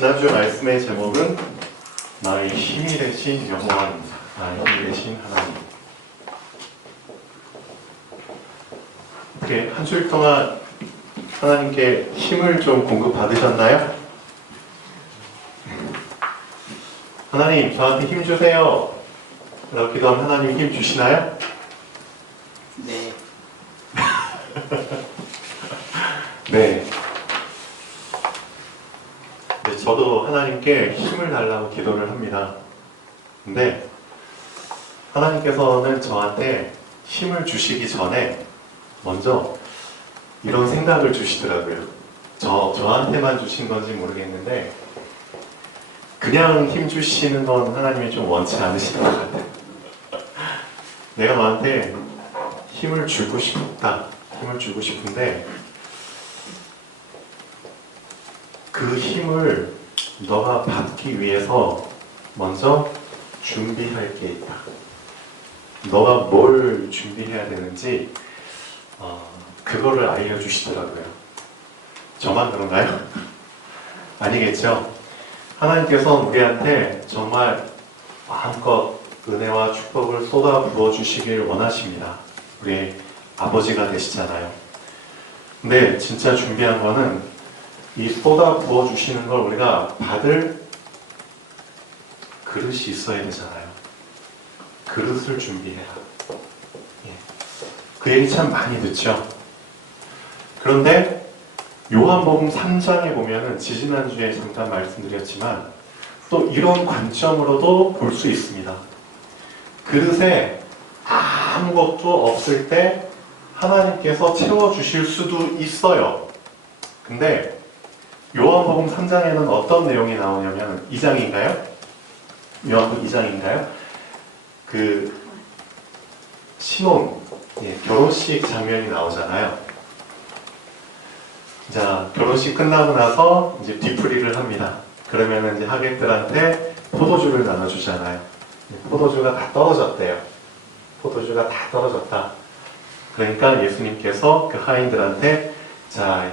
지난주 말씀의 제목은 나의 힘이 되신 여호와입니다. 나의 힘이 되신 하나님. 어떻게 한 주일 동안 하나님께 힘을 좀 공급받으셨나요? 하나님, 저한테 힘 주세요. 라고 기도하면 하나님 힘 주시나요? 네. 네. 저도 하나님께 힘을 달라고 기도를 합니다. 근데 하나님께서는 저한테 힘을 주시기 전에 먼저 이런 생각을 주시더라고요. 저한테만 주신 건지 모르겠는데 그냥 힘 주시는 건 하나님이 좀 원치 않으시는 것 같아요. 내가 너한테 힘을 주고 싶다. 힘을 주고 싶은데 그 힘을 너가 받기 위해서 먼저 준비할 게 있다. 너가 뭘 준비해야 되는지 그거를 알려주시더라고요. 저만 그런가요? 아니겠죠? 하나님께서 우리한테 정말 마음껏 은혜와 축복을 쏟아 부어주시길 원하십니다. 우리 아버지가 되시잖아요. 근데 진짜 중요한 거는 이 쏟아 부어주시는 걸 우리가 받을 그릇이 있어야 되잖아요. 그릇을 준비해라. 그 얘기 참 많이 듣죠. 그런데 요한복음 3장에 보면은 지지난주에 잠깐 말씀드렸지만 또 이런 관점으로도 볼 수 있습니다. 그릇에 아무것도 없을 때 하나님께서 채워주실 수도 있어요. 근데 요한복음 3장에는 어떤 내용이 나오냐면 2장인가요? 요한복음 2장인가요? 그 신혼, 결혼식 장면이 나오잖아요. 자, 결혼식 끝나고 나서 이제 뒤풀이를 합니다. 그러면 이제 하객들한테 포도주를 나눠주잖아요. 포도주가 다 떨어졌대요. 포도주가 다 떨어졌다. 그러니까 예수님께서 그 하인들한테 자,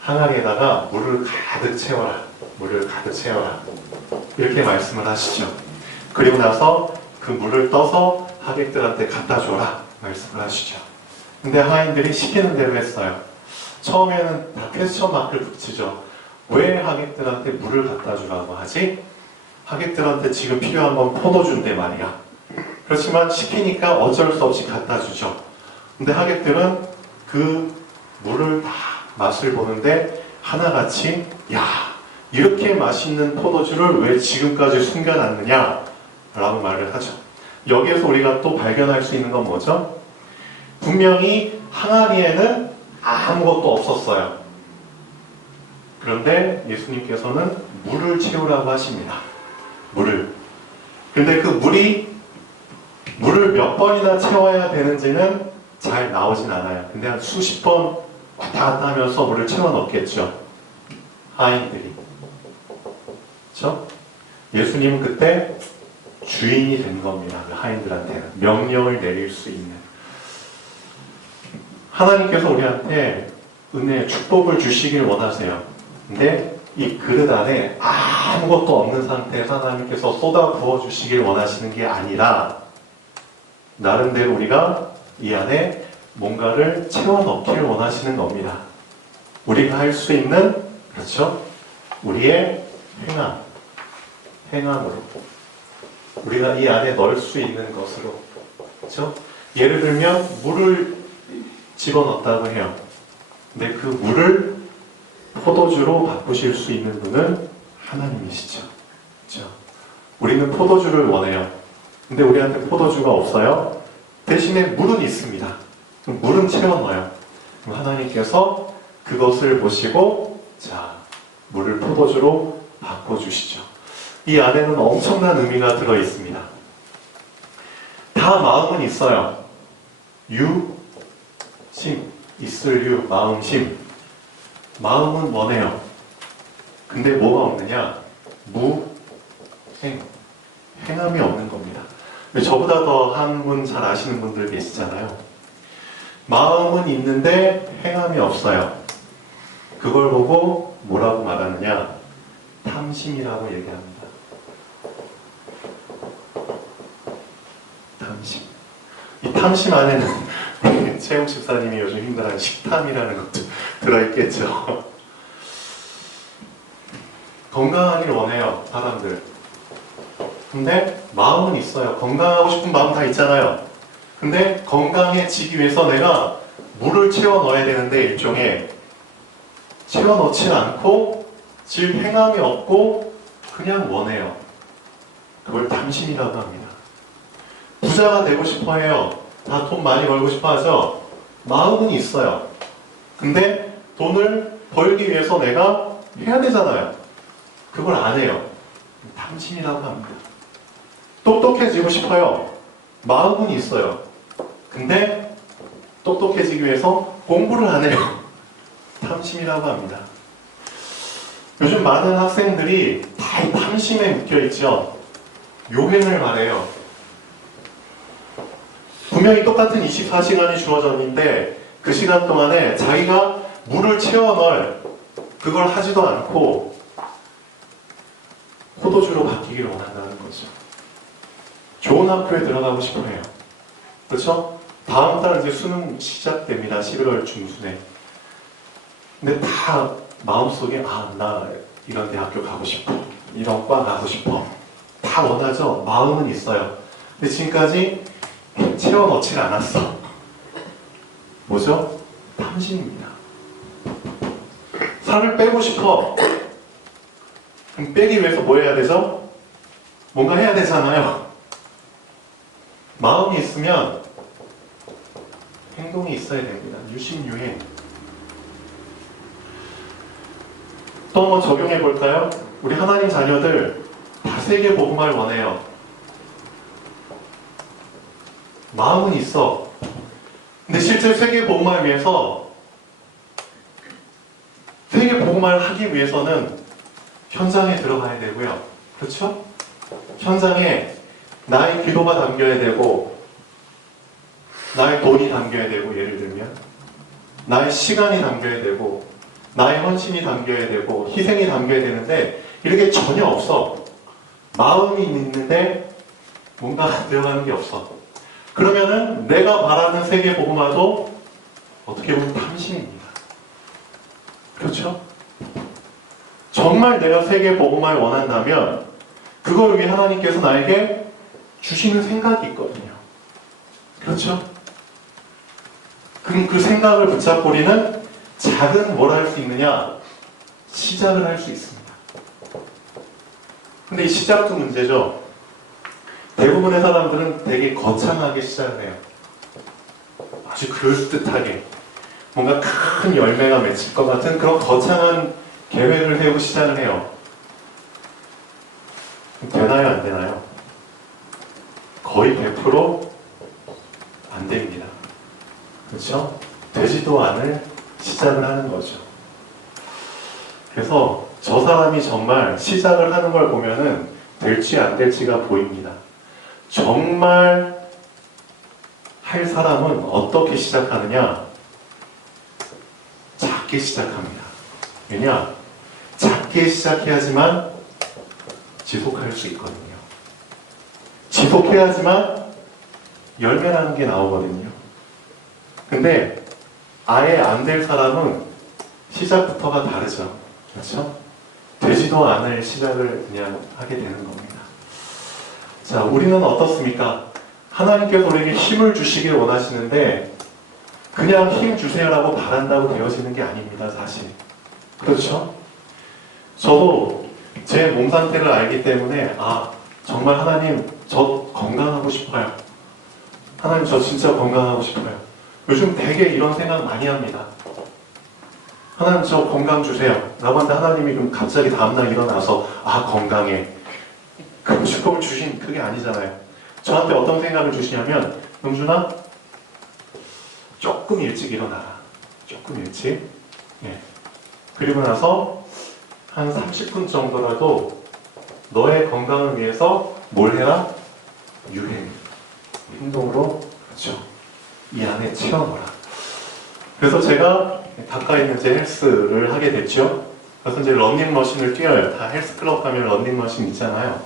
항아리에다가 물을 가득 채워라. 물을 가득 채워라. 이렇게 말씀을 하시죠. 그리고 나서 그 물을 떠서 하객들한테 갖다 줘라. 말씀을 하시죠. 근데 하인들이 시키는 대로 했어요. 처음에는 다 퀘스천 마크를 붙이죠. 왜 하객들한테 물을 갖다 주라고 하지? 하객들한테 지금 필요한 건 포도주인데 말이야. 그렇지만 시키니까 어쩔 수 없이 갖다 주죠. 근데 하객들은 그 물을 다 맛을 보는데 하나같이 야, 이렇게 맛있는 포도주를 왜 지금까지 숨겨놨느냐? 라고 말을 하죠. 여기에서 우리가 또 발견할 수 있는 건 뭐죠? 분명히 항아리에는 아무것도 없었어요. 그런데 예수님께서는 물을 채우라고 하십니다. 물을. 근데 그 물을 몇 번이나 채워야 되는지는 잘 나오진 않아요. 근데 한 수십 번 왔다 갔다 하면서 물을 채워 넣겠죠. 하인들이. 그렇죠? 예수님은 그때 주인이 된 겁니다. 그 하인들한테는. 명령을 내릴 수 있는. 하나님께서 우리한테 은혜, 축복을 주시길 원하세요. 근데 이 그릇 안에 아무것도 없는 상태에서 하나님께서 쏟아 부어주시길 원하시는 게 아니라 나름대로 우리가 이 안에 뭔가를 채워 넣기를 원하시는 겁니다. 우리가 할 수 있는, 그렇죠? 우리의 행함으로. 우리가 이 안에 넣을 수 있는 것으로. 그렇죠? 예를 들면 물을 집어넣었다고 해요. 근데 그 물을 포도주로 바꾸실 수 있는 분은 하나님이시죠. 그렇죠? 우리는 포도주를 원해요. 근데 우리한테 포도주가 없어요. 대신에 물은 있습니다. 그럼 물은 채워 넣어요. 그럼 하나님께서 그것을 보시고 자, 물을 포도주로 바꿔주시죠. 이 안에는 엄청난 의미가 들어있습니다. 다 마음은 있어요. 심, 있을 유, 마음, 심. 마음은 원해요. 근데 뭐가 없느냐? 행함이 없는 겁니다. 저보다 더 한 분 잘 아시는 분들 계시잖아요. 마음은 있는데 행함이 없어요. 그걸 보고 뭐라고 말하느냐? 탐심이라고 얘기합니다. 탐심. 이 탐심 안에는 채용 집사님이 요즘 힘들어하는 식탐이라는 것도 들어있겠죠. 건강하길 원해요, 사람들. 근데 마음은 있어요. 건강하고 싶은 마음 다 있잖아요. 근데 건강해지기 위해서 내가 물을 채워 넣어야 되는데 일종의 채워 넣지 않고 질 행함이 없고 그냥 원해요. 그걸 탐심이라고 합니다. 부자가 되고 싶어 해요. 다 돈 많이 벌고 싶어 하죠. 마음은 있어요. 근데 돈을 벌기 위해서 내가 해야 되잖아요. 그걸 안 해요. 탐심이라고 합니다. 똑똑해지고 싶어요. 마음은 있어요. 근데 똑똑해지기 위해서 공부를 안 해요. 탐심이라고 합니다. 요즘 많은 학생들이 다 이 탐심에 묶여있죠. 요행을 말해요. 분명히 똑같은 24시간이 주어졌는데 그 시간 동안에 자기가 물을 채워 넣을 그걸 하지도 않고 포도주로 바뀌기를 원한다는 거죠. 좋은 학교에 들어가고 싶어 해요. 그렇죠? 다음 달 이제 수능 시작됩니다. 11월 중순에. 근데 다 마음속에 나 이런 대학교 가고 싶어. 이런 과 가고 싶어. 다 원하죠? 마음은 있어요. 근데 지금까지 채워 넣질 않았어. 뭐죠? 탐심입니다. 살을 빼고 싶어. 그럼 빼기 위해서 뭐 해야 되죠? 뭔가 해야 되잖아요. 마음이 있으면 행동이 있어야 됩니다. 유심유행. 또 한번 적용해 볼까요? 우리 하나님 자녀들 다 세계 복음을 원해요. 마음은 있어. 근데 실제 세계 복음을 위해서 세계 복음을 하기 위해서는 현장에 들어가야 되고요. 그렇죠? 현장에 나의 기도가 담겨야 되고 나의 돈이 담겨야 되고 예를 들면 나의 시간이 담겨야 되고 나의 헌신이 담겨야 되고 희생이 담겨야 되는데 이렇게 전혀 없어. 마음이 있는데 뭔가 들어가는 게 없어. 그러면은 내가 바라는 세계 복음화도 어떻게 보면 탐심입니다. 그렇죠? 정말 내가 세계 복음화를 원한다면 그걸 위해 하나님께서 나에게 주시는 생각이 있거든요. 그렇죠? 그럼 그 생각을 붙잡고 우리는 작은 뭘 할 수 있느냐? 시작을 할 수 있습니다. 근데 이 시작도 문제죠. 대부분의 사람들은 되게 거창하게 시작을 해요. 아주 그럴듯하게 뭔가 큰 열매가 맺힐 것 같은 그런 거창한 계획을 세우고 시작을 해요. 되나요? 안 되나요? 거의 100%안 됩니다. 그렇죠? 되지도 않을 시작을 하는 거죠. 그래서 저 사람이 정말 시작을 하는 걸 보면은 될지 안 될지가 보입니다. 정말 할 사람은 어떻게 시작하느냐? 작게 시작합니다. 왜냐? 작게 시작해야지만 지속할 수 있거든요. 지속해야지만 열매라는 게 나오거든요. 근데 아예 안 될 사람은 시작부터가 다르죠. 그렇죠? 되지도 않을 시작을 그냥 하게 되는 겁니다. 자, 우리는 어떻습니까? 하나님께서 우리에게 힘을 주시길 원하시는데 그냥 힘 주세요라고 바란다고 되어지는 게 아닙니다, 사실. 그렇죠? 저도 제 몸 상태를 알기 때문에 정말 하나님 저 건강하고 싶어요. 하나님 저 진짜 건강하고 싶어요. 요즘 되게 이런 생각 많이 합니다. 하나님 저 건강 주세요. 라고 하는데 하나님이 그럼 갑자기 다음날 일어나서 건강해. 그럼 축복을 주신 그게 아니잖아요. 저한테 어떤 생각을 주시냐면 영준아 조금 일찍 일어나라. 조금 일찍. 그리고 나서 한 30분 정도라도 너의 건강을 위해서 뭘 해라? 유행. 행동으로 그렇죠. 이 안에 채워넣어라. 그래서 제가 가까이 있는 제 헬스를 하게 됐죠. 그래서 이제 런닝머신을 뛰어요. 다 헬스클럽 가면 런닝머신 있잖아요.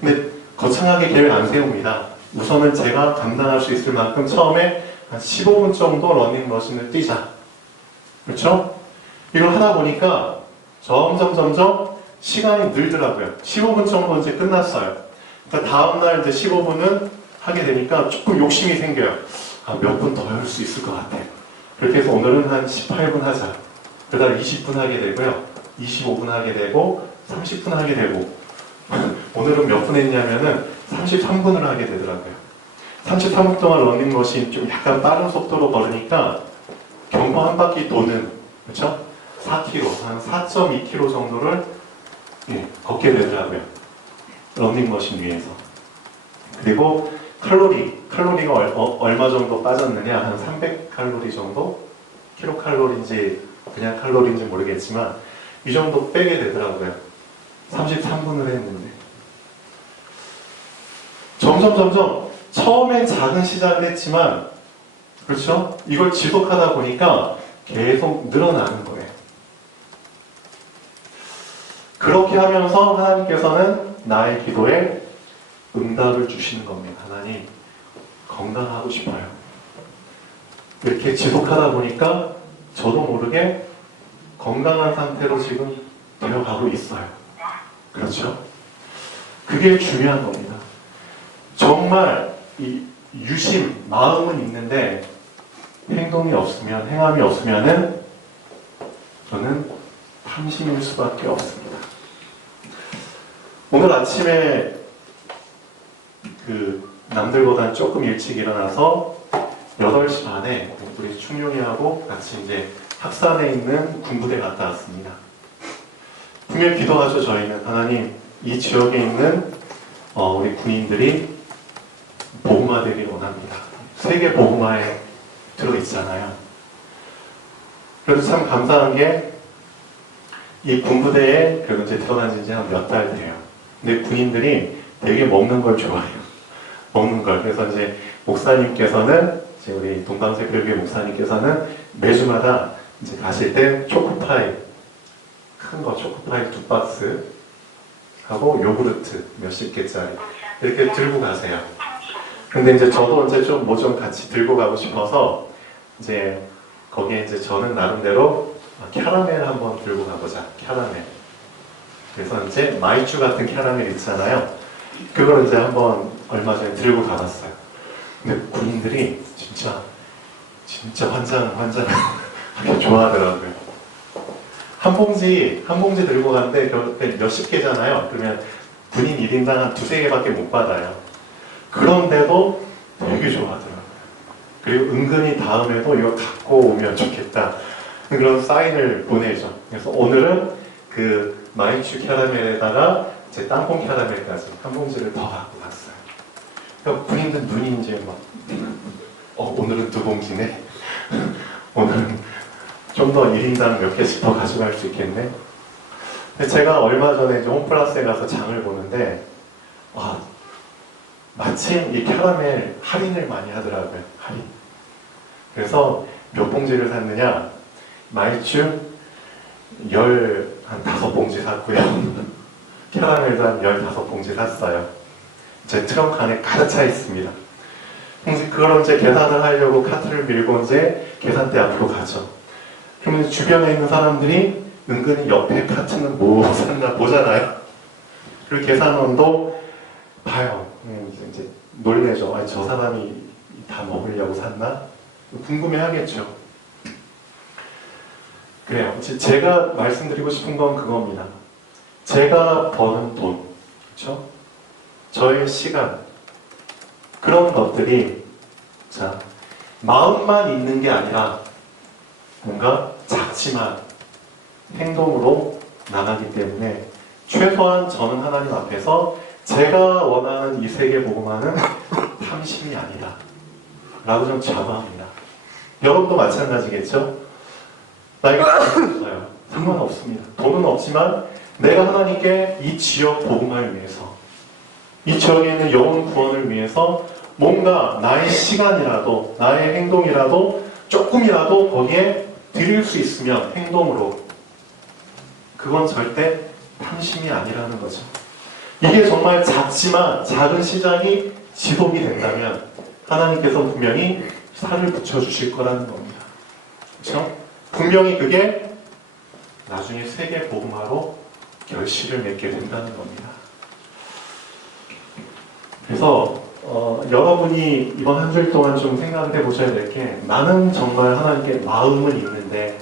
근데 거창하게 계획 안 세웁니다. 우선은 제가 감당할 수 있을 만큼 처음에 한 15분 정도 런닝머신을 뛰자. 그렇죠? 이걸 하다 보니까 점점 시간이 늘더라고요. 15분 정도 이제 끝났어요. 그러니까 다음날 이제 15분은 하게 되니까 조금 욕심이 생겨요. 아, 몇 분 더 할 수 있을 것 같아. 그렇게 해서 오늘은 한 18분 하자. 그 다음 20분 하게 되고요. 25분 하게 되고 30분 하게 되고 오늘은 몇 분 했냐면은 33분을 하게 되더라고요. 33분 동안 러닝머신 좀 약간 빠른 속도로 걸으니까 경보 한 바퀴 도는, 그렇죠? 4km, 한 4.2km 정도를 걷게 되더라고요. 러닝머신 위에서. 그리고 칼로리가 얼마 정도 빠졌느냐? 한 300칼로리 정도? 킬로칼로리인지 그냥 칼로리인지 모르겠지만 이 정도 빼게 되더라고요. 33분을 했는데. 점점 처음엔 작은 시작을 했지만, 그렇죠? 이걸 지속하다 보니까 계속 늘어나는 거예요. 그렇게 하면서 하나님께서는 나의 기도에 응답을 주시는 겁니다. 하나님, 건강하고 싶어요. 이렇게 지속하다 보니까 저도 모르게 건강한 상태로 지금 되어가고 있어요. 그렇죠? 그게 중요한 겁니다. 정말 이 유심, 마음은 있는데 행동이 없으면, 행함이 없으면은 저는 탐심일 수밖에 없습니다. 오늘 아침에 남들보다는 조금 일찍 일어나서 8시 반에 우리 충룡이하고 같이 이제 학산에 있는 군부대 갔다 왔습니다. 분명히 기도하죠. 저희는 하나님, 이 지역에 있는 우리 군인들이 복음화되기를 원합니다. 세계 복음화에 들어있잖아요. 그래서 참 감사한 게 이 군부대에 그리고 이제 태어난 지 이제 한 몇 달 돼요. 근데 군인들이 되게 먹는 걸 좋아해요. 먹는 걸. 그래서 이제 목사님께서는 이제 우리 동방세교회 목사님께서는 매주마다 이제 가실 때 초코파이 큰 거 초코파이 2박스 하고 요구르트 몇십 개짜리 이렇게 들고 가세요. 근데 이제 저도 이제 좀 뭐 좀 같이 들고 가고 싶어서 이제 거기에 이제 저는 나름대로 캐러멜 한번 들고 가보자. 캐러멜. 그래서 이제 마이쮸 같은 캐러멜 있잖아요. 그걸 이제 한번 얼마 전에 들고 가봤어요. 근데 군인들이 진짜 환장하게 좋아하더라고요. 한 봉지 들고 가는데 몇십 개잖아요. 그러면 군인 1인당 한 2-3개밖에 못 받아요. 그런데도 되게 좋아하더라고요. 그리고 은근히 다음에도 이거 갖고 오면 좋겠다. 그런 사인을 보내죠. 그래서 오늘은 그 마이쮸 캐러멜에다가 제 땅콩 캐러멜까지 한 봉지를 더 갖고 갔어요. 그러니까 군인들 눈이 이제 막 오늘은 2봉지네. 오늘은 좀 더 1인당 몇 개씩 더 가져갈 수 있겠네. 근데 제가 얼마 전에 이제 홈플러스에 가서 장을 보는데 마침 이 캐러멜 할인을 많이 하더라고요. 할인. 그래서 몇 봉지를 샀느냐? 마이쮸 한 5봉지 샀고요. 캐러멜도 한 15봉지 샀어요. 제 트렁크 안에 가득 차 있습니다. 그걸 이제 계산을 하려고 카트를 밀고 이제 계산대 앞으로 가죠. 그러면 주변에 있는 사람들이 은근히 옆에 카트는 뭐 샀나 보잖아요. 그리고 계산원도 봐요. 이제 놀래죠. 아니, 저 사람이 다 먹으려고 샀나? 궁금해 하겠죠. 그래요. 제가 말씀드리고 싶은 건 그겁니다. 제가 버는 돈, 그렇죠? 저의 시간, 그런 것들이 마음만 있는 게 아니라 뭔가 작지만 행동으로 나가기 때문에 최소한 저는 하나님 앞에서 제가 원하는 이 세계 복음화는 탐심이 아니다 라고 좀 자부합니다. 여러분도 마찬가지겠죠? 나에게 돈은 없어요. 상관없습니다. 돈은 없지만 내가 하나님께 이 지역 복음화를 위해서, 이 지역에 있는 영혼 구원을 위해서 뭔가 나의 시간이라도 나의 행동이라도 조금이라도 거기에 드릴 수 있으면 행동으로 그건 절대 탐심이 아니라는 거죠. 이게 정말 작지만 작은 시장이 지속이 된다면 하나님께서 분명히 살을 붙여주실 거라는 겁니다. 그렇죠? 분명히 그게 나중에 세계 복음화로 결실을 맺게 된다는 겁니다. 그래서 여러분이 이번 한 주일 동안 좀 생각을 해보셔야 될 게, 나는 정말 하나님께 마음은 있는데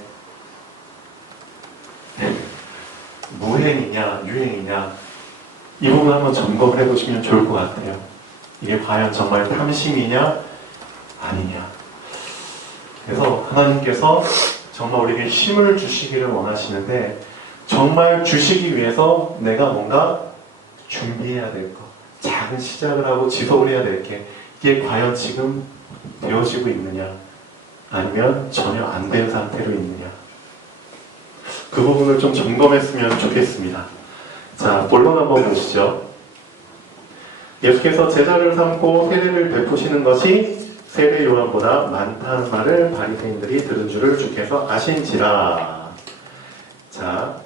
무행이냐 유행이냐, 이 부분 한번 점검을 해보시면 좋을 것 같아요. 이게 과연 정말 탐심이냐 아니냐. 그래서 하나님께서 정말 우리에게 힘을 주시기를 원하시는데, 정말 주시기 위해서 내가 뭔가 준비해야 될 것, 작은 시작을 하고 지속을 해야 될 게, 이게 과연 지금 되어지고 있느냐 아니면 전혀 안 된 상태로 있느냐, 그 부분을 좀 점검했으면 좋겠습니다. 자, 본론 한번 보시죠. 예수께서 제자를 삼고 세례를 베푸시는 것이 세례 요한보다 많다는 말을 바리새인들이 들은 줄을 주께서 아신지라. 자,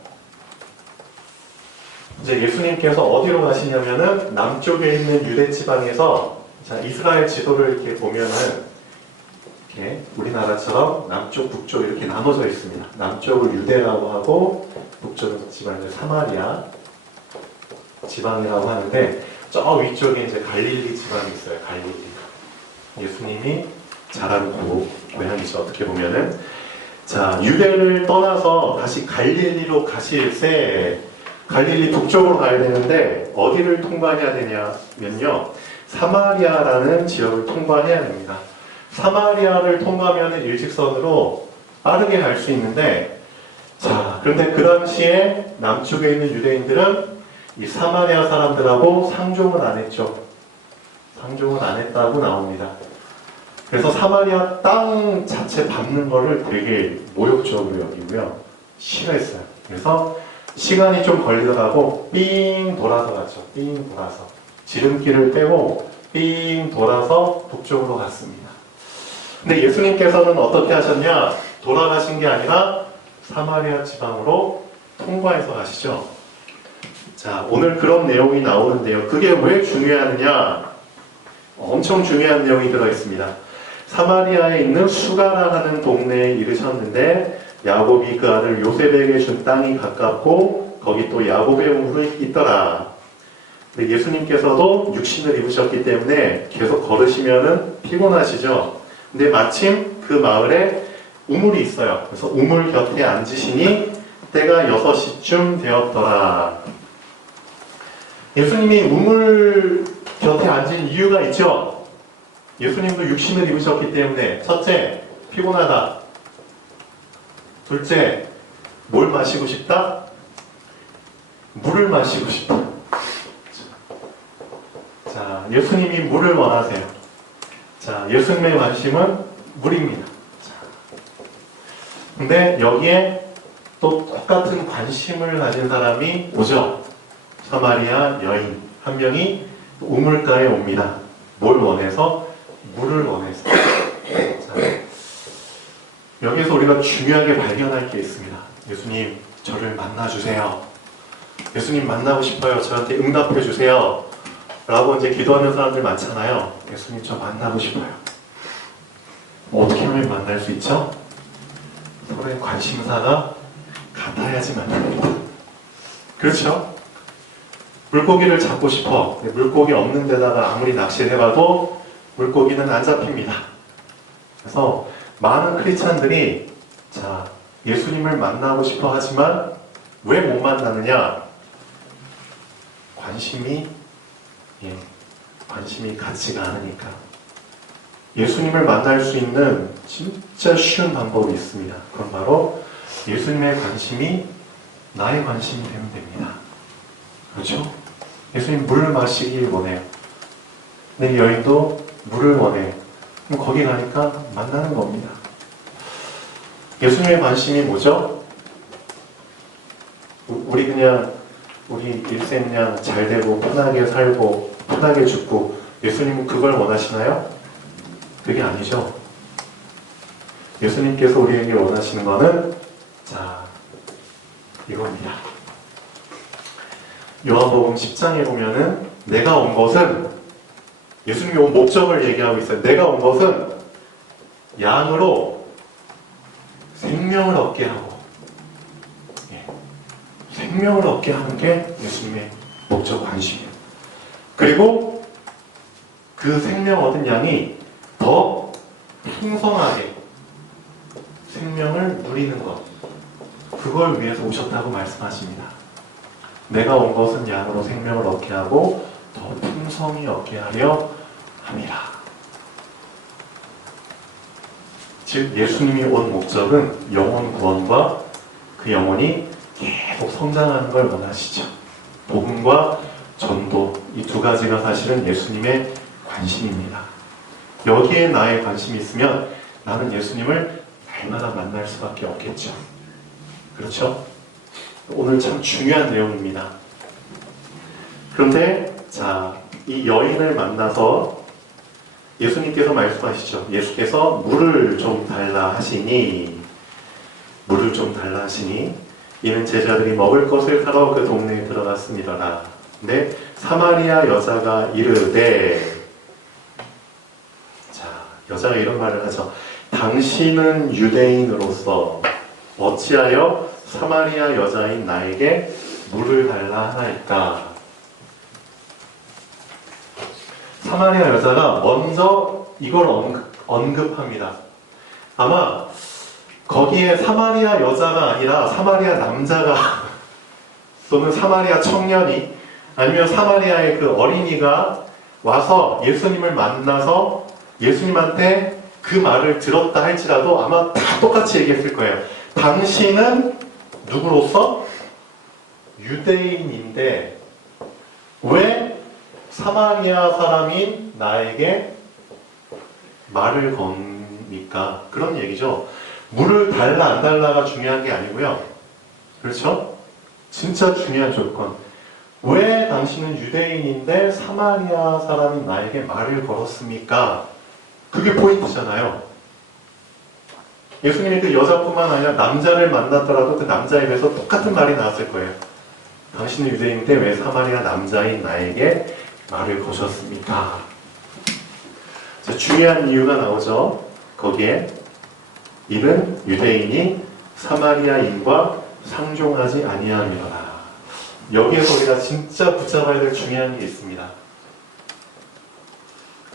이제 예수님께서 어디로 가시냐면은 남쪽에 있는 유대 지방에서, 자, 이스라엘 지도를 이렇게 보면은 이렇게 우리나라처럼 남쪽, 북쪽 이렇게 나눠져 있습니다. 남쪽을 유대라고 하고 북쪽은 지방을 사마리아 지방이라고 하는데, 저 위쪽에 이제 갈릴리 지방이 있어요. 갈릴리. 예수님이 자란 고향이죠. 어떻게 보면은. 자, 유대를 떠나서 다시 갈릴리로 가실 때, 갈릴리 북쪽으로 가야 되는데 어디를 통과해야 되냐면요, 사마리아라는 지역을 통과해야 됩니다. 사마리아를 통과하면 일직선으로 빠르게 갈 수 있는데, 자, 그런데 그 당시에 남쪽에 있는 유대인들은 이 사마리아 사람들하고 상종을 안 했죠. 상종을 안 했다고 나옵니다. 그래서 사마리아 땅 자체 밟는 거를 되게 모욕적으로 여기고요, 싫어했어요. 그래서 시간이 좀 걸리더라고 삥 돌아서 갔죠. 삥 돌아서 지름길을 빼고 삥 돌아서 북쪽으로 갔습니다. 근데 예수님께서는 어떻게 하셨냐? 돌아가신 게 아니라 사마리아 지방으로 통과해서 가시죠. 자, 오늘 그런 내용이 나오는데요. 그게 왜 중요하느냐? 엄청 중요한 내용이 들어있습니다. 사마리아에 있는 수가라 하는 동네에 이르셨는데, 야곱이 그 아들 요셉에게 준 땅이 가깝고 거기 또 야곱의 우물이 있더라. 근데 예수님께서도 육신을 입으셨기 때문에 계속 걸으시면은 피곤하시죠. 근데 마침 그 마을에 우물이 있어요. 그래서 우물 곁에 앉으시니 때가 6시쯤 되었더라. 예수님이 우물 곁에 앉은 이유가 있죠. 예수님도 육신을 입으셨기 때문에, 첫째, 피곤하다. 둘째, 뭘 마시고 싶다? 물을 마시고 싶다. 자, 예수님이 물을 원하세요. 자, 예수님의 관심은 물입니다. 근데 여기에 또 똑같은 관심을 가진 사람이 오죠. 사마리아 여인 한 명이 우물가에 옵니다. 뭘 원해서? 물을 원해서. 자, 여기서 우리가 중요하게 발견할 게 있습니다. 예수님, 저를 만나주세요. 예수님 만나고 싶어요. 저한테 응답해주세요. 라고 이제 기도하는 사람들 많잖아요. 예수님, 저 만나고 싶어요. 어떻게 하면 만날 수 있죠? 서로의 관심사가 같아야지 만납니다. 그렇죠? 물고기를 잡고 싶어. 물고기 없는 데다가 아무리 낚시를 해봐도 물고기는 안 잡힙니다. 그래서 많은 크리스찬들이, 자, 예수님을 만나고 싶어 하지만 왜 못 만나느냐? 관심이 같지가 않으니까. 예수님을 만날 수 있는 진짜 쉬운 방법이 있습니다. 그건 바로 예수님의 관심이 나의 관심이 되면 됩니다. 그렇죠? 예수님 물 마시길 원해요. 내 여인도 물을 원해요. 그럼 거기 가니까 만나는 겁니다. 예수님의 관심이 뭐죠? 우리 일생 그냥 잘 되고 편하게 살고 편하게 죽고, 예수님은 그걸 원하시나요? 그게 아니죠. 예수님께서 우리에게 원하시는 거는, 자, 이겁니다. 요한복음 10장에 보면은 내가 온 것은, 예수님이 온 목적을 얘기하고 있어요. 내가 온 것은 양으로 생명을 얻게 하고, 생명을 얻게 하는 게 예수님의 목적 관심이에요. 그리고 그 생명 얻은 양이 더 풍성하게 생명을 누리는 것, 그걸 위해서 오셨다고 말씀하십니다. 내가 온 것은 양으로 생명을 얻게 하고 더 풍성히 얻게 하려 함이라. 즉 예수님이 온 목적은 영혼 구원과 그 영혼이 계속 성장하는 걸 원하시죠. 복음과 전도, 이 두 가지가 사실은 예수님의 관심입니다. 여기에 나의 관심이 있으면 나는 예수님을 날마다 만날 수밖에 없겠죠. 그렇죠? 오늘 참 중요한 내용입니다. 그런데 자, 이 여인을 만나서 예수님께서 말씀하시죠. 예수께서 물을 좀 달라 하시니, 물을 좀 달라 하시니 이는 제자들이 먹을 것을 사러 그 동네에 들어갔습니다. 근데 사마리아 여자가 이르되, 자, 여자가 이런 말을 하죠. 당신은 유대인으로서 어찌하여 사마리아 여자인 나에게 물을 달라 하나이까. 사마리아 여자가 먼저 이걸 언급합니다. 아마 거기에 사마리아 여자가 아니라 사마리아 남자가 또는 사마리아 청년이 아니면 사마리아의 그 어린이가 와서 예수님을 만나서 예수님한테 그 말을 들었다 할지라도 아마 다 똑같이 얘기했을 거예요. 당신은 누구로서? 유대인인데 왜 사마리아 사람인 나에게 말을 겁니까? 그런 얘기죠. 물을 달라 안 달라가 중요한 게 아니고요. 그렇죠? 진짜 중요한 조건. 왜 당신은 유대인인데 사마리아 사람인 나에게 말을 걸었습니까? 그게 포인트잖아요. 예수님이 그 여자뿐만 아니라 남자를 만났더라도 그 남자 입에서 똑같은 말이 나왔을 거예요. 당신은 유대인인데 왜 사마리아 남자인 나에게 말을 거셨습니까? 자, 중요한 이유가 나오죠. 거기에 이는 유대인이 사마리아인과 상종하지 아니함이라. 여기에서 우리가 진짜 붙잡아야 될 중요한 게 있습니다.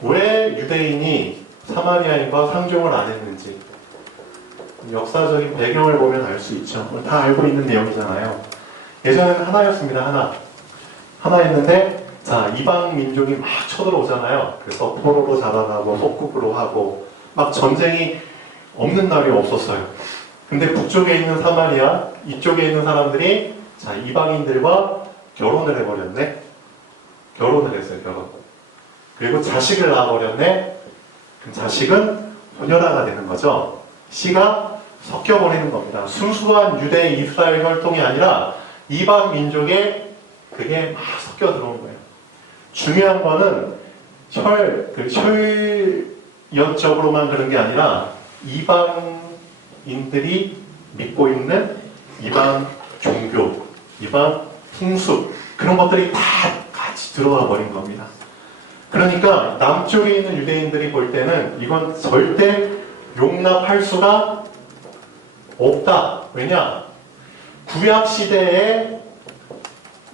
왜 유대인이 사마리아인과 상종을 안 했는지 역사적인 배경을 보면 알 수 있죠. 다 알고 있는 내용이잖아요. 예전에는 하나였습니다. 하나였는데 자, 이방 민족이 막 쳐들어오잖아요. 그래서 포로로 잡아가고 속국으로 하고 막 전쟁이 없는 날이 없었어요. 근데 북쪽에 있는 사마리아, 이쪽에 있는 사람들이 자, 이방인들과 결혼을 해버렸네. 결혼을 했어요. 결혼. 그리고 자식을 낳아버렸네. 그럼 자식은 혼혈아가 되는 거죠. 씨가 섞여버리는 겁니다. 순수한 유대 이스라엘 혈통이 아니라 이방 민족에 그게 막 섞여 들어온 거예요. 중요한 거는 혈연적으로만 그런 게 아니라 이방인들이 믿고 있는 이방 종교, 이방 풍습, 그런 것들이 다 같이 들어와 버린 겁니다. 그러니까 남쪽에 있는 유대인들이 볼 때는 이건 절대 용납할 수가 없다. 왜냐? 구약 시대에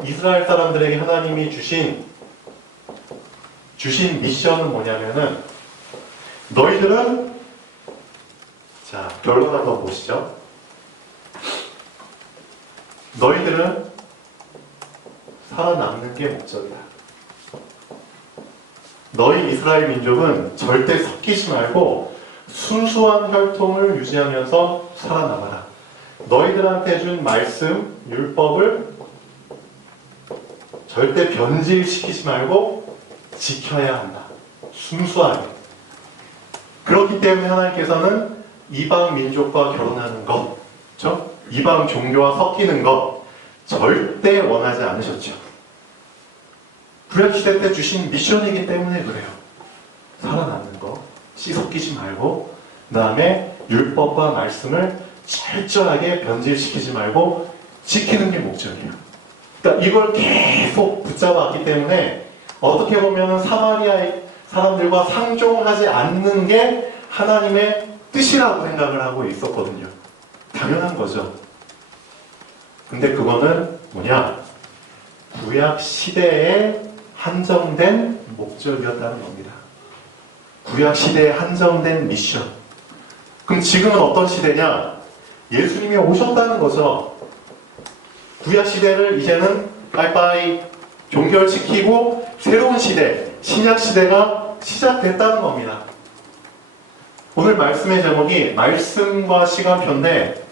이스라엘 사람들에게 하나님이 주신 미션은 뭐냐면은 너희들은 자, 결론 한번 보시죠. 너희들은 살아남는 게 목적이다. 너희 이스라엘 민족은 절대 섞이지 말고 순수한 혈통을 유지하면서 살아남아라. 너희들한테 준 말씀, 율법을 절대 변질시키지 말고 지켜야 한다. 순수하게. 그렇기 때문에 하나님께서는 이방 민족과 결혼하는 것, 그렇죠? 이방 종교와 섞이는 것 절대 원하지 않으셨죠. 구약시대 때 주신 미션이기 때문에 그래요. 살아남는 거, 씨 섞이지 말고, 그 다음에 율법과 말씀을 철저하게 변질시키지 말고 지키는 게 목적이에요. 그러니까 이걸 계속 붙잡았기 때문에 어떻게 보면 사마리아 사람들과 상종하지 않는 게 하나님의 뜻이라고 생각을 하고 있었거든요. 당연한 거죠. 근데 그거는 뭐냐? 구약 시대에 한정된 목적이었다는 겁니다. 구약 시대에 한정된 미션. 그럼 지금은 어떤 시대냐? 예수님이 오셨다는 거죠. 구약 시대를 이제는 빠이빠이 종결시키고 새로운 시대, 신약 시대가 시작됐다는 겁니다. 오늘 말씀의 제목이 말씀과 시간표인데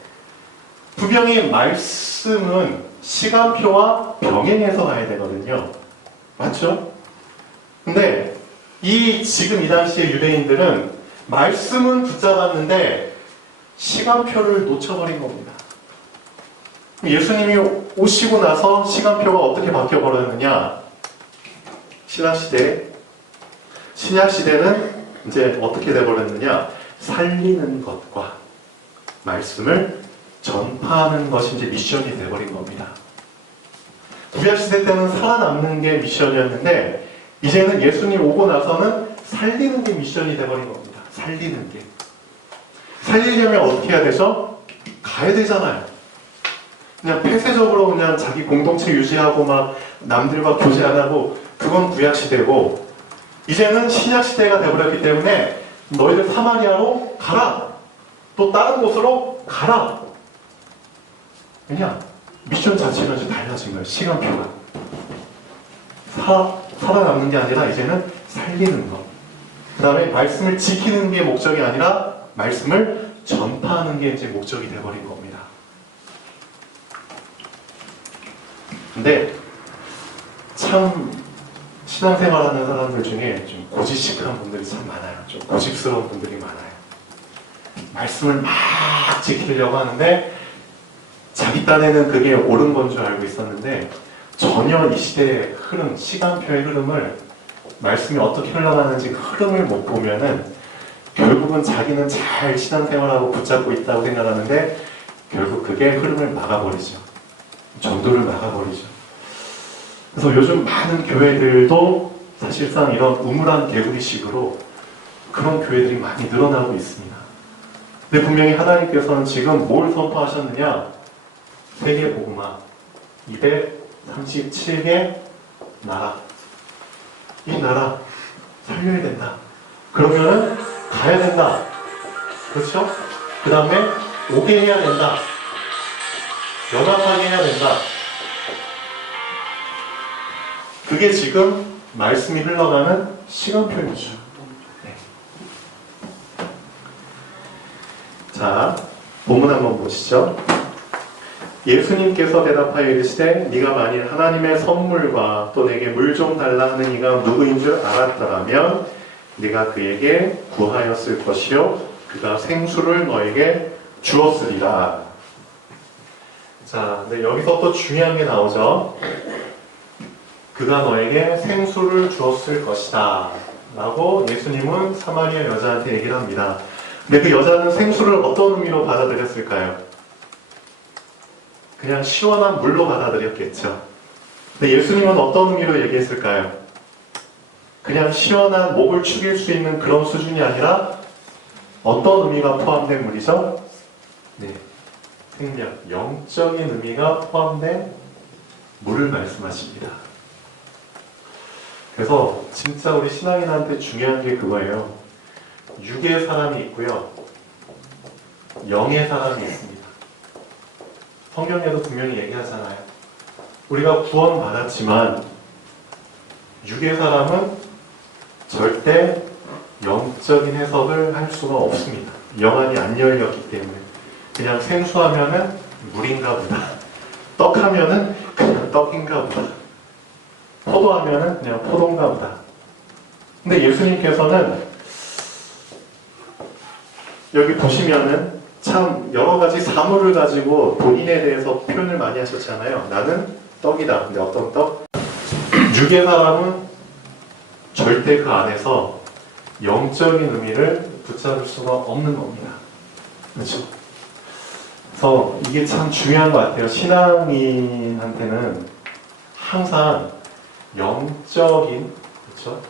분명히 말씀은 시간표와 병행해서 가야 되거든요. 맞죠? 근데 지금 이 당시의 유대인들은 말씀은 붙잡았는데 시간표를 놓쳐버린 겁니다. 예수님이 오시고 나서 시간표가 어떻게 바뀌어버렸느냐? 신약 시대는 이제 어떻게 돼버렸느냐? 살리는 것과 말씀을 전파하는 것이 이제 미션이 돼버린 겁니다. 구약 시대 때는 살아남는 게 미션이었는데 이제는 예수님 오고 나서는 살리는 게 미션이 돼버린 겁니다. 살리는 게. 살리려면 어떻게 해야 되죠? 가야 되잖아요. 그냥 폐쇄적으로 그냥 자기 공동체 유지하고 막 남들과 교제 안 하고 그건 구약 시대고 이제는 신약 시대가 되어버렸기 때문에 너희들 사마리아로 가라. 또 다른 곳으로 가라. 그냥 미션 자체가 이제 달라진 거예요. 시간표가. 살아남는 게 아니라 이제는 살리는 것. 그 다음에 말씀을 지키는 게 목적이 아니라 말씀을 전파하는 게 이제 목적이 돼버린 겁니다. 근데 참 신앙생활하는 사람들 중에 좀 고지식한 분들이 참 많아요. 좀 고집스러운 분들이 많아요. 말씀을 막 지키려고 하는데 자기 딴에는 그게 옳은 건 줄 알고 있었는데 전혀 이 시대의 흐름, 시간표의 흐름을 말씀이 어떻게 흘러가는지 흐름을 못 보면은 결국은 자기는 잘 신앙생활하고 붙잡고 있다고 생각하는데 결국 그게 흐름을 막아버리죠. 전도를 막아버리죠. 그래서 요즘 많은 교회들도 사실상 이런 우물한 개구리식으로 그런 교회들이 많이 늘어나고 있습니다. 근데 분명히 하나님께서는 지금 뭘 선포하셨느냐? 세계 복음화 237개 나라. 이 나라 살려야 된다. 그러면은 가야 된다. 그렇죠? 그 다음에 오게 해야 된다. 연합하게 해야 된다. 그게 지금 말씀이 흘러가는 시간표이죠. 네. 자, 본문 한번 보시죠. 예수님께서 대답하여 이르시되 네가 만일 하나님의 선물과 또 내게 물 좀 달라 하는 이가 누구인 줄 알았더라면 네가 그에게 구하였을 것이요 그가 생수를 너에게 주었으리라. 자, 근데 여기서 또 중요한 게 나오죠. 그가 너에게 생수를 주었을 것이다 라고 예수님은 사마리아 여자한테 얘기를 합니다. 근데 그 여자는 생수를 어떤 의미로 받아들였을까요? 그냥 시원한 물로 받아들였겠죠. 근데 예수님은 어떤 의미로 얘기했을까요? 그냥 시원한 목을 축일 수 있는 그런 수준이 아니라 어떤 의미가 포함된 물이죠? 네, 생명, 영적인 의미가 포함된 물을 말씀하십니다. 그래서 진짜 우리 신앙인한테 중요한 게 그거예요. 육의 사람이 있고요. 영의 사람이 있습니다. 성경에도 분명히 얘기하잖아요. 우리가 구원받았지만 육의 사람은 절대 영적인 해석을 할 수가 없습니다. 영안이 안 열렸기 때문에 그냥 생수하면은 물인가 보다. 떡하면은 그냥 떡인가 보다. 포도하면은 그냥 포도인가 보다. 근데 예수님께서는 여기 보시면은 참 여러 가지 사물을 가지고 본인에 대해서 표현을 많이 하셨잖아요. 나는 떡이다. 근데 어떤 떡? 육의 사람은 절대 그 안에서 영적인 의미를 붙잡을 수가 없는 겁니다. 그렇죠? 그래서 이게 참 중요한 것 같아요. 신앙인한테는 항상 영적인, 그렇죠?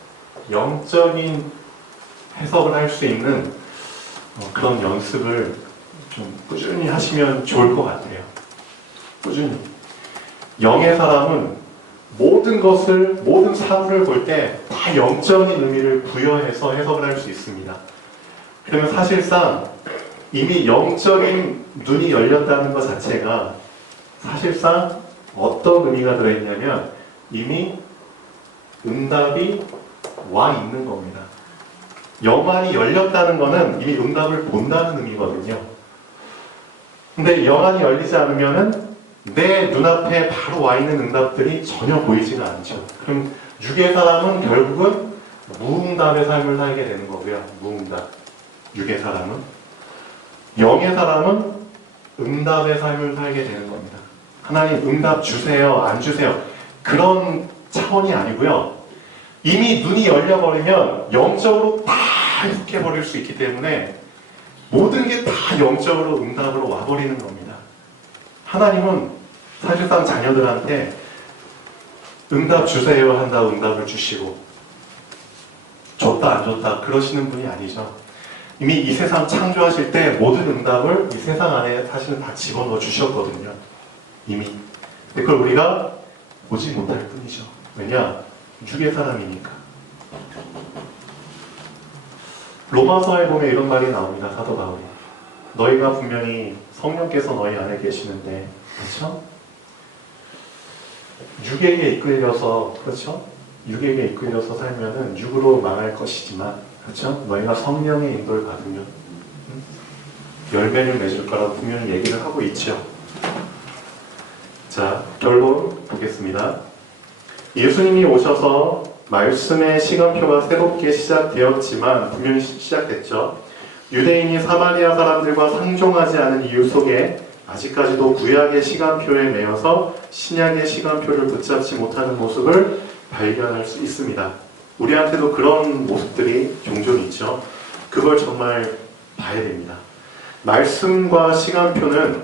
영적인 해석을 할 수 있는 그런 연습을 좀 꾸준히 하시면 좋을 것 같아요. 꾸준히. 영의 사람은 모든 것을, 모든 사물을 볼 때 다 영적인 의미를 부여해서 해석을 할 수 있습니다. 그러면 사실상 이미 영적인 눈이 열렸다는 것 자체가 사실상 어떤 의미가 들어있냐면 이미 응답이 와 있는 겁니다. 영안이 열렸다는 것은 이미 응답을 본다는 의미거든요. 근데 영안이 열리지 않으면은 내 눈앞에 바로 와 있는 응답들이 전혀 보이지가 않죠. 그럼 육의 사람은 결국은 무응답의 삶을 살게 되는 거고요. 무응답. 육의 사람은. 영의 사람은 응답의 삶을 살게 되는 겁니다. 하나님 응답 주세요, 안 주세요. 그런 차원이 아니고요. 이미 눈이 열려버리면 영적으로 다 해석해버릴 수 있기 때문에 모든 게 다 영적으로 응답으로 와버리는 겁니다. 하나님은 사실상 자녀들한테 응답 주세요 한다 응답을 주시고 줬다 안 줬다 그러시는 분이 아니죠. 이미 이 세상 창조하실 때 모든 응답을 이 세상 안에 사실은 다 집어넣어 주셨거든요. 이미. 근데 그걸 우리가 보지 못할 뿐이죠. 왜냐? 육의 사람이니까. 로마서에 보면 이런 말이 나옵니다. 사도 바울이. 너희가 분명히 성령께서 너희 안에 계시는데, 그렇죠? 육에게 이끌려서, 그렇죠? 육에게 이끌려서 살면은 육으로 망할 것이지만, 그렇죠? 너희가 성령의 인도를 받으면 열매를 맺을 거라고 분명히 얘기를 하고 있죠. 자, 결론 보겠습니다. 예수님이 오셔서 말씀의 시간표가 새롭게 시작되었지만 분명히 시작됐죠. 유대인이 사마리아 사람들과 상종하지 않은 이유 속에 아직까지도 구약의 시간표에 매여서 신약의 시간표를 붙잡지 못하는 모습을 발견할 수 있습니다. 우리한테도 그런 모습들이 종종 있죠. 그걸 정말 봐야 됩니다. 말씀과 시간표는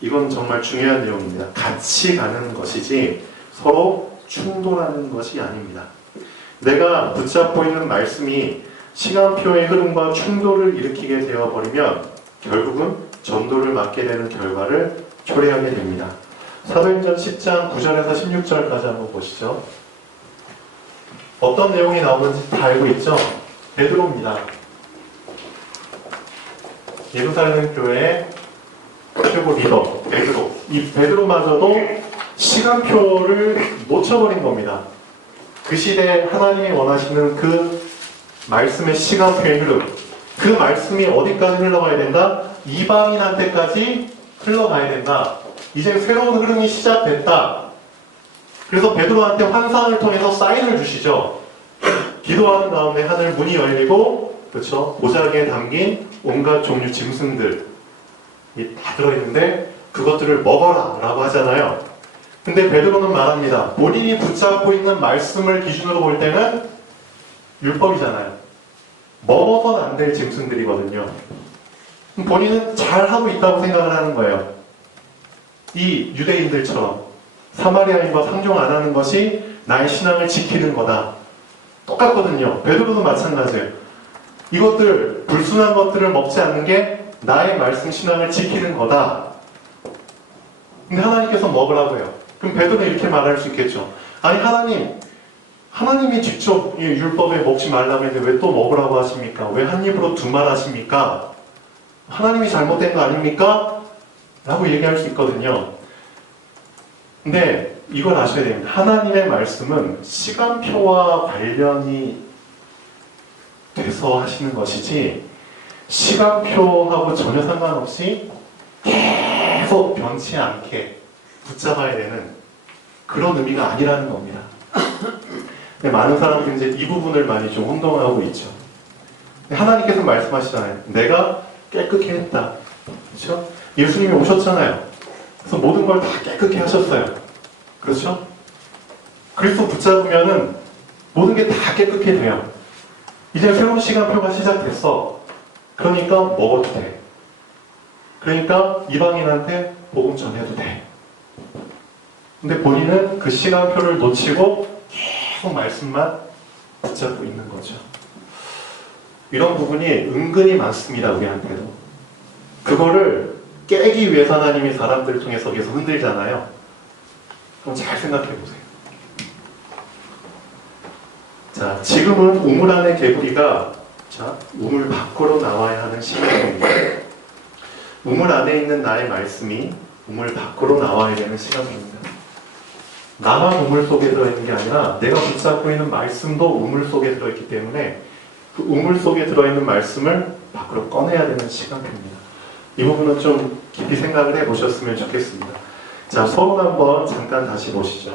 이건 정말 중요한 내용입니다. 같이 가는 것이지 서로 충돌하는 것이 아닙니다. 내가 붙잡고 있는 말씀이 시간표의 흐름과 충돌을 일으키게 되어버리면 결국은 전도를 맡게 되는 결과를 초래하게 됩니다. 사도행전 10장 9절에서 16절까지 한번 보시죠. 어떤 내용이 나오는지 다 알고 있죠? 베드로입니다. 예루살렘 교회의 최고 리더 베드로. 이 베드로마저도 시간표를 놓쳐버린 겁니다. 그 시대에 하나님이 원하시는 그 말씀의 시간표의 흐름, 그 말씀이 어디까지 흘러가야 된다? 이방인한테까지 흘러가야 된다. 이제 새로운 흐름이 시작됐다. 그래서 베드로한테 환상을 통해서 사인을 주시죠. 기도하는 가운데 하늘 문이 열리고, 그렇죠? 보자기에 담긴 온갖 종류 짐승들이 다 들어있는데 그것들을 먹어라 라고 하잖아요. 근데 베드로는 말합니다. 본인이 붙잡고 있는 말씀을 기준으로 볼 때는 율법이잖아요. 먹어서는 안 될 짐승들이거든요. 본인은 잘하고 있다고 생각을 하는 거예요. 이 유대인들처럼 사마리아인과 상종 안 하는 것이 나의 신앙을 지키는 거다. 똑같거든요. 베드로도 마찬가지예요. 이것들, 불순한 것들을 먹지 않는 게 나의 말씀 신앙을 지키는 거다. 근데 하나님께서 먹으라고 해요. 그럼 베드로는 이렇게 말할 수 있겠죠. 아니 하나님이 직접 이 율법에 먹지 말라고 했는데 왜 또 먹으라고 하십니까? 왜 한 입으로 두 말 하십니까? 하나님이 잘못된 거 아닙니까? 라고 얘기할 수 있거든요. 근데 이걸 아셔야 됩니다. 하나님의 말씀은 시간표와 관련이 돼서 하시는 것이지 시간표하고 전혀 상관없이 계속 변치 않게 붙잡아야 되는 그런 의미가 아니라는 겁니다. 근데 많은 사람들이 이제 이 부분을 많이 좀 혼동하고 있죠. 근데 하나님께서 말씀하시잖아요. 내가 깨끗게 했다. 그렇죠? 예수님이 오셨잖아요. 그래서 모든 걸 다 깨끗게 하셨어요. 그렇죠? 그리스도 붙잡으면은 모든 게 다 깨끗게 돼요. 이제 새로운 시간표가 시작됐어. 그러니까 먹어도 돼. 그러니까 이방인한테 복음 전해도 돼. 근데 본인은 그 시간표를 놓치고 계속 말씀만 붙잡고 있는 거죠. 이런 부분이 은근히 많습니다, 우리한테도. 그거를 깨기 위해서 하나님이 사람들을 통해서 계속 흔들잖아요. 그럼 잘 생각해 보세요. 자, 지금은 우물 안의 개구리가 우물 밖으로 나와야 하는 시간입니다. 우물 안에 있는 나의 말씀이 우물 밖으로 나와야 되는 시간입니다. 나만 우물 속에 들어있는 게 아니라 내가 붙잡고 있는 말씀도 우물 속에 들어있기 때문에 그 우물 속에 들어있는 말씀을 밖으로 꺼내야 되는 시간표입니다. 이 부분은 좀 깊이 생각을 해보셨으면 좋겠습니다. 자, 서론 한번 잠깐 다시 보시죠.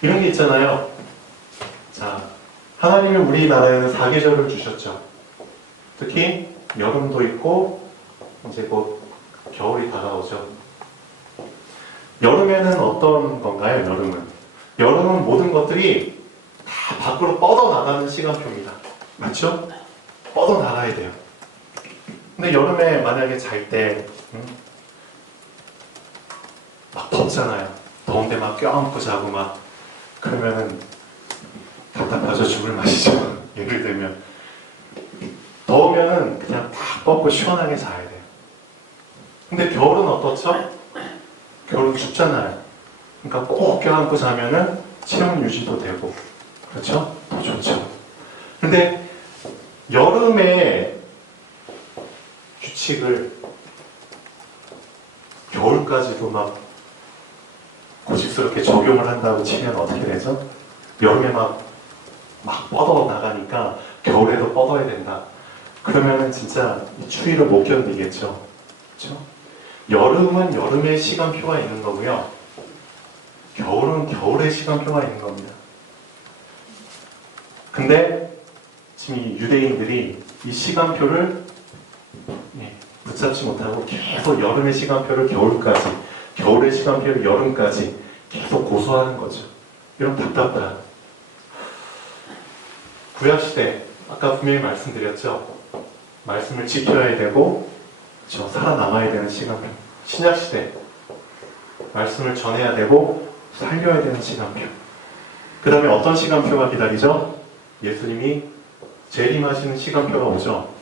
이런 게 있잖아요. 자, 하나님이 우리나라에는 4계절을 주셨죠. 특히 여름도 있고 이제 곧 겨울이 다가오죠. 여름에는 어떤 건가요? 여름은 모든 것들이 다 밖으로 뻗어나가는 시간표입니다. 맞죠? 뻗어나가야 돼요. 근데 여름에 만약에 잘 때 막 덥잖아요. 더운데 막 껴안고 자고 막 그러면은 답답하죠. 죽을 맛이죠. 예를 들면 더우면은 그냥 다 뻗고 시원하게 자야 돼요. 근데 겨울은 어떻죠? 겨울은 춥잖아요. 그러니까 꼭 껴안고 자면은 체온 유지도 되고 그렇죠? 더 좋죠. 근데 여름에 규칙을 겨울까지도 막 고집스럽게 적용을 한다고 치면 어떻게 되죠? 여름에 막 뻗어 나가니까 겨울에도 뻗어야 된다. 그러면은 진짜 추위를 못 견디겠죠. 그렇죠? 여름은 여름의 시간표가 있는 거고요. 겨울은 겨울의 시간표가 있는 겁니다. 근데 지금 이 유대인들이 이 시간표를 붙잡지 못하고 계속 여름의 시간표를 겨울까지, 겨울의 시간표를 여름까지 계속 고수하는 거죠. 이런 답답한 구약시대, 아까 분명히 말씀드렸죠. 말씀을 지켜야 되고 살아남아야 되는 시간표. 신약시대, 말씀을 전해야 되고 살려야 되는 시간표. 그 다음에 어떤 시간표가 기다리죠? 예수님이 재림하시는 시간표가 오죠.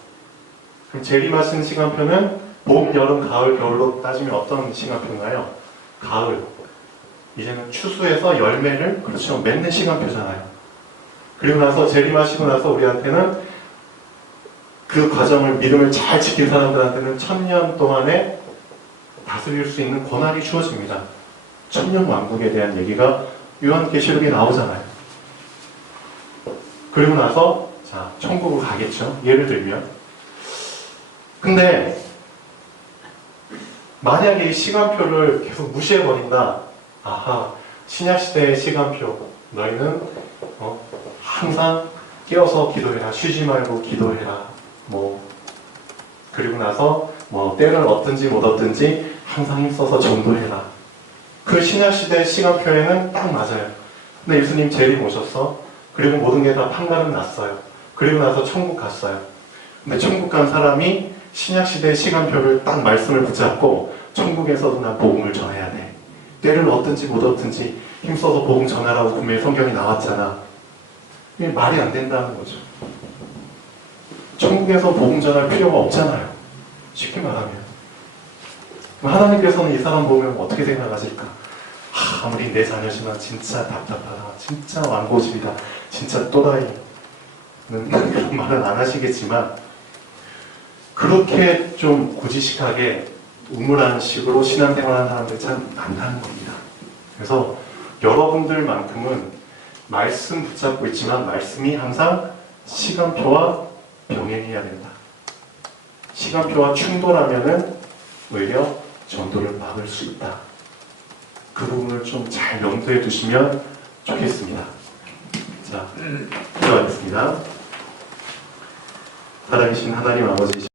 그럼 재림하시는 시간표는 봄, 여름, 가을, 겨울로 따지면 어떤 시간표인가요? 가을. 이제는 추수해서 열매를 맺는 시간표잖아요. 그리고 나서 재림하시고 나서 우리한테는 그 과정을 믿음을 잘 지킨 사람들한테는 1000년 동안에 다스릴 수 있는 권한이 주어집니다. 천년 왕국에 대한 얘기가 요한계시록에 나오잖아요. 그리고 나서 천국을 가겠죠. 예를 들면. 근데 만약에 이 시간표를 계속 무시해버린다. 아하, 신약시대의 시간표. 너희는 항상 깨어서 기도해라. 쉬지 말고 기도해라. 그리고 나서 때를 얻든지 못 얻든지 항상 힘써서 전도해라. 그 신약시대의 시간표에는 딱 맞아요. 근데 예수님 재림 오셨어. 그리고 모든 게 다 판가름 났어요. 그리고 나서 천국 갔어요. 근데 천국 간 사람이 신약시대의 시간표를 딱 말씀을 붙잡고 천국에서도 난 복음을 전해야 돼. 때를 얻든지 못 얻든지 힘써서 복음 전하라고 분명히 성경이 나왔잖아. 이게 말이 안 된다는 거죠. 천국에서 복음 전할 필요가 없잖아요. 쉽게 말하면. 하나님께서는 이 사람 보면 어떻게 생각하실까? 아무리 내 자녀지만 진짜 답답하다. 진짜 완고집이다. 진짜 또라이는 그런 말은 안 하시겠지만 그렇게 좀 고지식하게 우물한 식으로 신앙생활하는 사람들이 참 많다는 겁니다. 그래서 여러분들만큼은 말씀 붙잡고 있지만 말씀이 항상 시간표와 병행해야 된다. 시간표와 충돌하면은 오히려 전도를 막을 수 있다. 그 부분을 좀 잘 염두에 두시면 좋겠습니다. 자, 기도하겠습니다. 살아계신 하나님 아버지